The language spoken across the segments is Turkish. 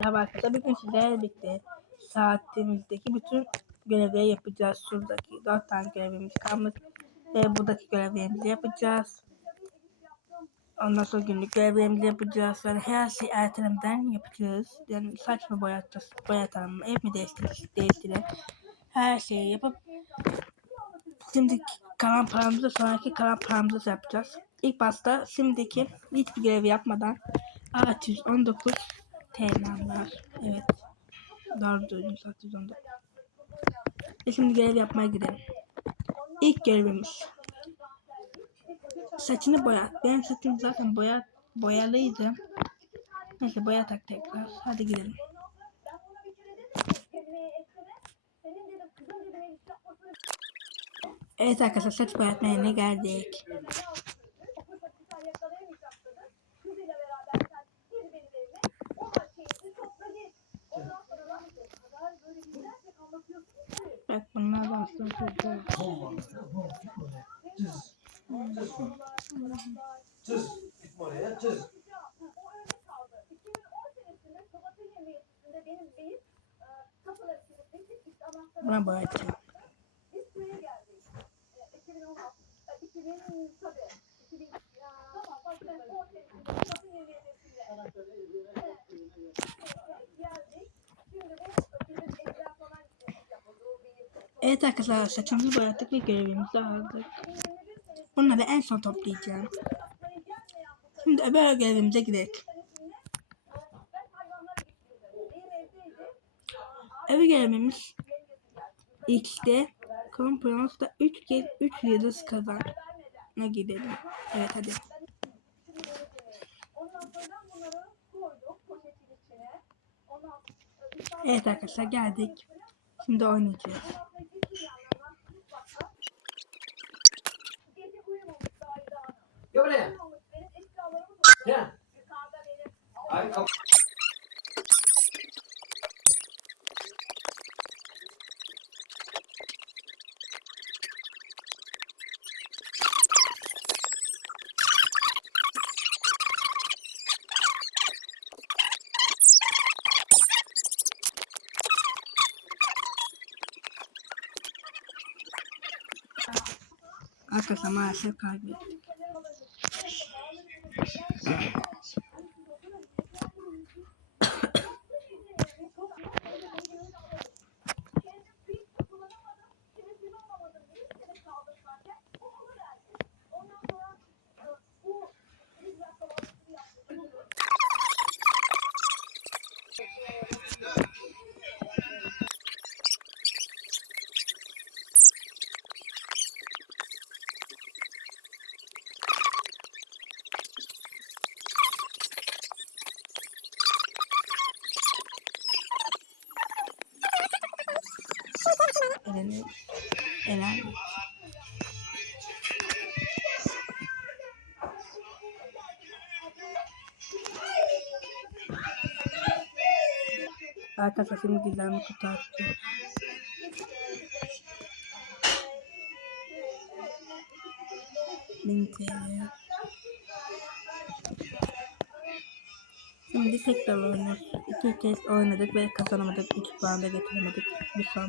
Merhaba arkadaşlar. Bugün sizlerle birlikte saatimizdeki bütün görevleri yapacağız. Şuradaki dört tane görevimiz kalmış. Ve buradaki görevlerimizi yapacağız. Ondan sonra günlük görevlerimizi yapacağız. Yani her şeyi ertelemeden yapacağız. Yani saç mı boyatacağız, boyatalım, ev mi değiştirelim, değiştirelim. Her şeyi yapıp şimdi kalan paramızı sonraki kalan paramızı yapacağız. İlk başta şimdiki hiçbir görevi yapmadan 619 Var. Evet. Doğru duydum 619. Ve şimdi görev yapmaya gidelim. İlk görevimiz. Saçını boyat. Benim saçım zaten boya, boyalıydı. Neyse boya tak tekrar. Hadi gidelim. Evet arkadaşlar saç boyatmaya ne geldik. Buna boyatacağım. Evet arkadaşlar saçımızı boyattık ve görevimizi aldık. Bunları en son toplayacağım. Şimdi öbür görevimize gidelim. Öbür görevimiz X'de Konferans'ta 3 kez 3 yıldız kazan. Ne gidelim. Evet hadi. Evet arkadaşlar geldik. Şimdi oynayacağız. Gel buraya. Gel. Ay Arkadaşlar maalesef kaybettik. Eleni, elen. Arkadaşlar şimdi gizemli kutu açtı. Bin TL. Şimdi tekrar oynuyoruz. İki kez oynadık ve kazanamadık. Üç puan da getiremedik. Bir şey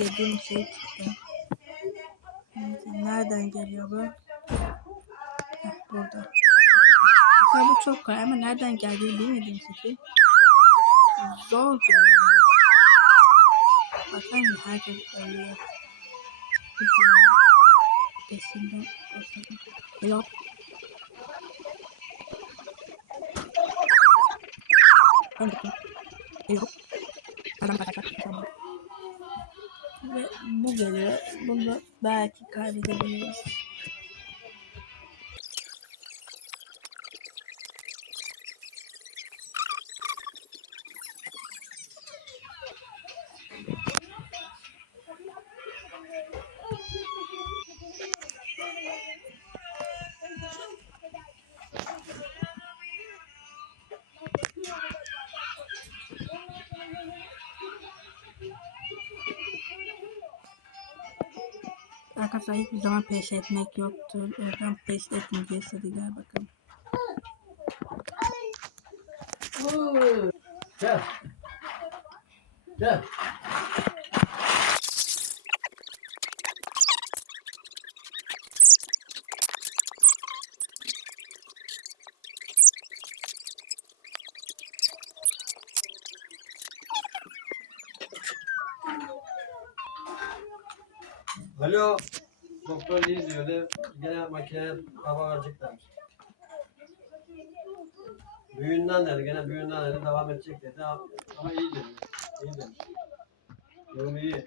dediğim şey çıktı. Nereden geliyor bu? Heh, burada. Aslında bu çok kolay ama nereden geldiğini bilmediğim için zor görünüyor. Baksana herkes ölüyor. Peşinden koşalım. Yok. Gittim. Yok. Adam kaçacak. Tamam. Ve bu geliyor. Bunu belki kaybedebiliriz. Arkadaşlar hiçbir zaman peş etmek yoktur. O yüzden peş etmeyeceğiz. Hadi gel bakalım. Gel. Gel. Alo. Doktor. Ne? Gene makine kafa vereceklermiş. Büyüğünden dedi. Gene büyüğünden dedi. Devam edecek dedi. Ama iyi dedi. İyi demiş. Durum iyi.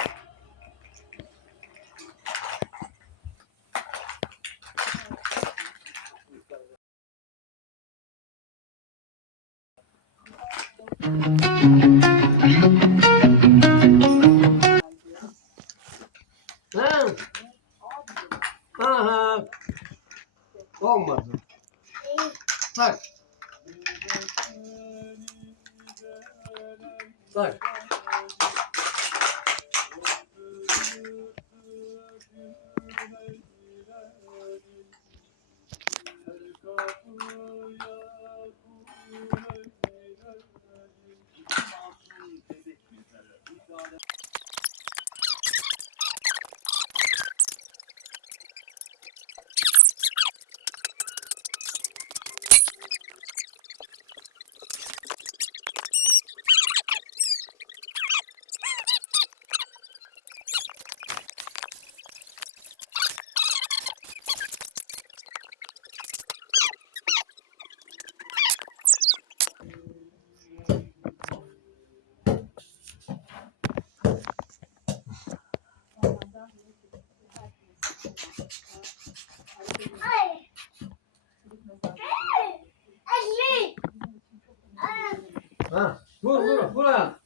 Ha. Vur vur ha.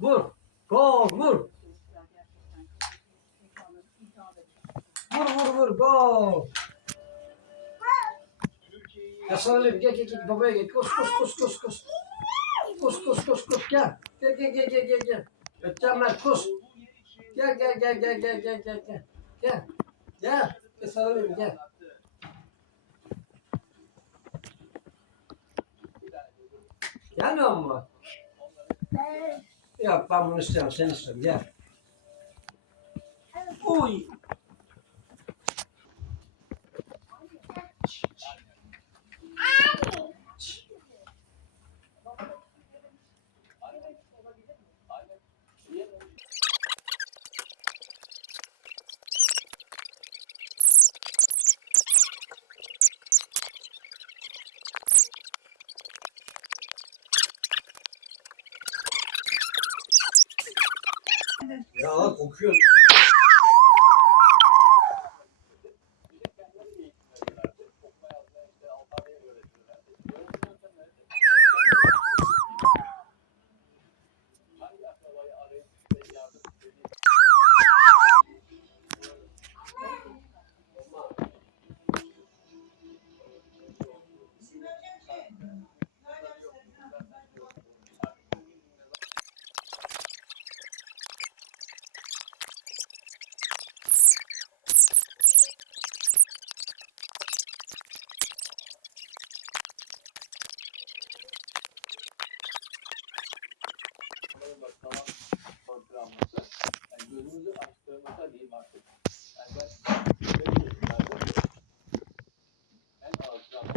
Vur. Gol vur. Vur vur vur gol. Ya sarılayım gel gel gel babaya gel koş koş koş koş koş. Koş koş koş koş gel. Gel gel gel gel gel gel. Ben koş. Gel gel gel gel gel gel gel gel. Gel. Gel. Gel sarılayım gel. Gelmiyor mu? Yok ben bunu istiyorum sen istiyorum gel. Uy. okuyor. Ya kokuyor. Yani gözümüzü açtığımızda diyeyim artık. Yani ben en az zaman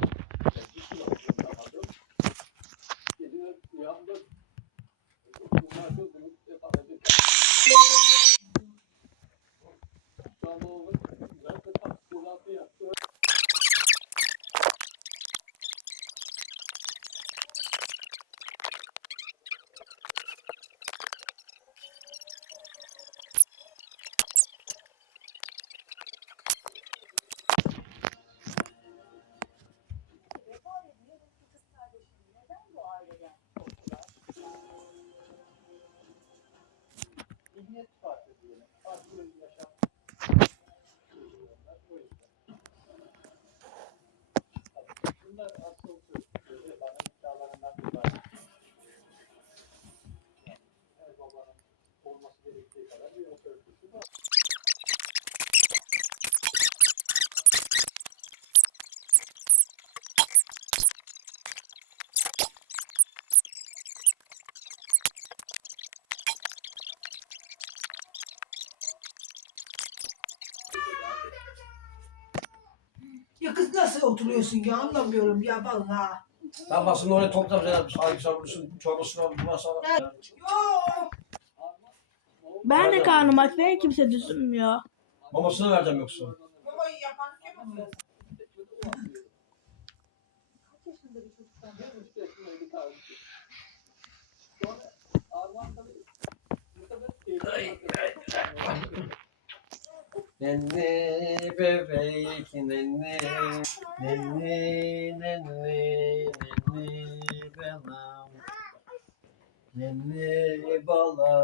bir kilo yapamadım. Geliyor uyandım. Bunlar çok büyük yapamadım. Şu anda o güzel bir taksirlatı yaptı. Zihniyet farkı diyelim. Farklı yaşam. Bunlar asıl sözü bana iddialarından bir var. Her babanın olması gerektiği kadar bir otoritesi var. Kız nasıl oturuyorsun ya anlamıyorum ya vallahi. Sen basını oraya topla bize. Sağlık sabırlısın. Çorbasını al. Bundan sonra. Yok. Ben de karnım aç. Beni kimse düşünmüyor. Mamasını vereceğim yoksa. Babayı yapan kim o? Nenni bebek nenni nenni nenni nenni belam. Nenni bala